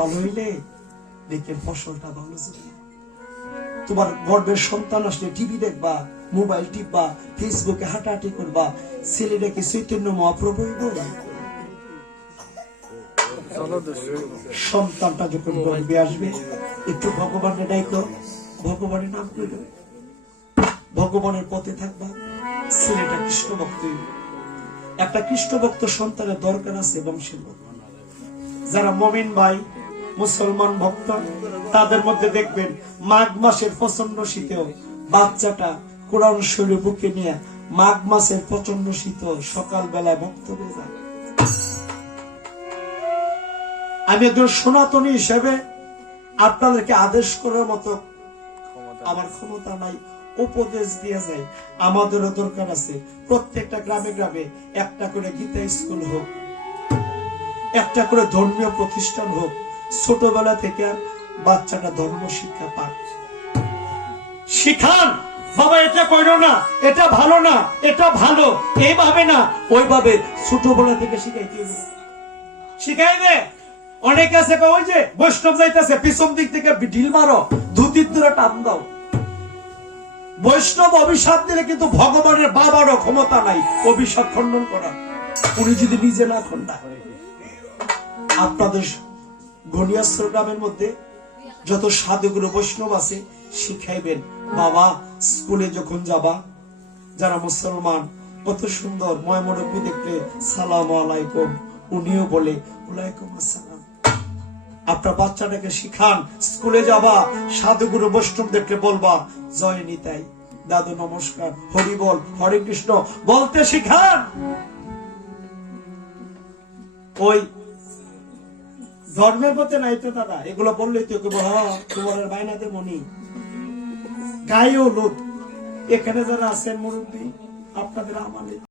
ভালো হইলে দেখে ফসলটা ভালো যাবে। তোমার গর্বের সন্তান আসলে টিভি দেখবা, মোবাইল টিপবা, ফেসবুকে হাঁটাহাঁটি করবা, ছেলেটাকে চৈতন্য মহাপ্রভু সন্তানটা যখন গর্বে আসবে একটু ভগবানের ডাইকো, ভগবানের নাম কইল, ভগবানের পথে থাকবা, ছেলেটা কৃষ্ণ ভক্ত। একটা কৃষ্ণ ভক্ত সন্তানের দরকার আছে বংশের মধ্যে। যারা মুমিন ভাই মুসলমান ভক্ত তাদের মধ্যে দেখবেন মাঘ মাসের প্রচন্ড শীতেও বাচ্চাটা কোরআন শরীফ বুকে নিয়ে মাঘ মাসের প্রচন্ড শীত সকাল বেলায় বক্তব্যে যায়। আমি একজন সনাতনী হিসেবে আপনাদেরকে আদেশ করার মতো আমার ক্ষমতা নাই, উপদেশ দিয়ে যায়। আমাদেরও দরকার আছে প্রত্যেকটা গ্রামে গ্রামে একটা করে গীতা স্কুল হোক, একটা করে ধর্মীয় প্রতিষ্ঠান হোক, ছোটবেলা থেকে বাচ্চাটা ধর্ম শিক্ষা পাক। শিখান বাবা, এটা করো না, এটা ভালো না, এটা ভালো, এইভাবে না ওইভাবে ছোটবেলা থেকে শিখাইতে শিখাইবে। অনেকে আছে ওই যে বৈষ্ণব যাইতেছে পিছন দিক থেকে ঢিল মারো, ধুতির ধরে টান দাও। বৈষ্ণব অভিশাপ দিলে কিন্তু ভগবানের বাবারও ক্ষমতা নাই অভিশাপ খণ্ডন করা, উনি যদি নিজে না খণ্ডায়। আপনাদের গনিয়াস্ত্র গ্রামের মধ্যে যত সাধুগুরু বৈষ্ণব আছে শিখাইবেন বাবা, স্কুলে যখন যাবা যারা মুসলমান কত সুন্দর ময়মরব্বী দেখলে সালাম আলাইকুম, উনিও বলে ওয়ালাইকুম আসসালাম। আপনার বাচ্চাটাকে শিখান, স্কুলে যাবা সাধুগুরু বৈষ্ণব দেখলে বলবা জয় নিতাই, দাদু নমস্কার, হরি বল, হরে কৃষ্ণ বলতে শিখান। ওই ধর্মের পথে নাই তো দাদা, এগুলো বললেই তো তোমার বাইনাতে মনি গায়েও লোক। এখানে যারা আছেন মুরব্বী আপনাদের আমাদের